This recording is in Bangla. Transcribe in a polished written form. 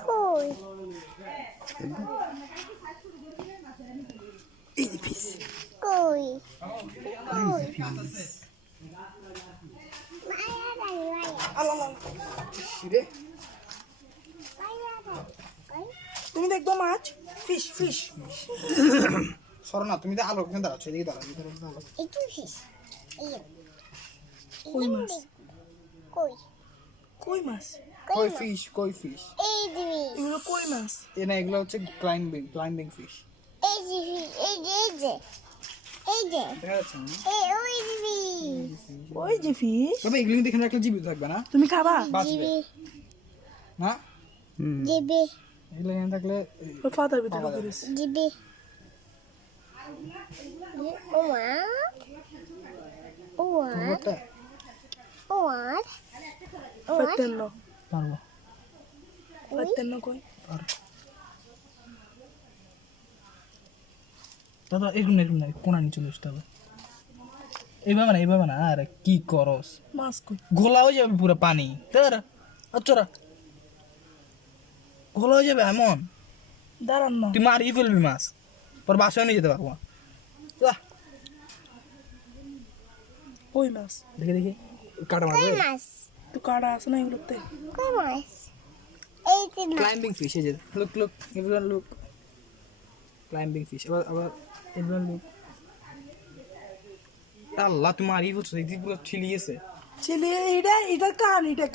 কই Easy piece. কই Easy piece. মায়া দাই মায়া Allah. Şire. মায়া দাই কই তুমি দেখবো মাছ ফিশ ফিশ সরো না তুমি তো আলো ওখানে দাঁড়াচ্ছ এদিকে দাঁড়াও এদিকে দাঁড়াও একটু ফিস এই কই মাছ কই কই মাছ কই ফিশ এই দিবি এগুলো কই মাছ এ না এগুলো হচ্ছে ক্লাইম্বিং ফিশ এই দিবি এই যে দেখা যাচ্ছে না এই ওই দিবি ওই যে ফিশ তবে এগুলো দেখে রাখলে জীবিত থাকবে না তুমি খাবা বাঁচবে না দিবি এগুলো এখানে থাকলে ওই ফাতার ভিতরে ঢুকে দিয়েছে দিবি ওমা ওমা ওটা ওমা ফাতেন না পারবো ফাতেন না কই দাদা এরকম না কোনা নিচে চলে আসতে হবে এইভাবে না আরে কি করস মাছ কই ঘোলা হয়ে যাবে পুরো পানি তার আচ্ছা ঘোলা হয়ে যাবে এমন দাঁড়ান না তুই মারিয়ে ফেলবি মাছ পর বাসায় নিয়ে যেতে পারবো না যা, কই মাছ দেখি কাটা মারবে মাছ তো কাটা আছে না এগুলোতে কই মাছ এই যে মাছ ক্লাইম্বিং ফিশ এই যে look everyone look climbing fish আবার এভরিওয়ান লুক আল্লাহ তুমি মারিয়ে ফেলছো এই পুরো ছিলিয়েছে ছেলে এটা কাহিনীটা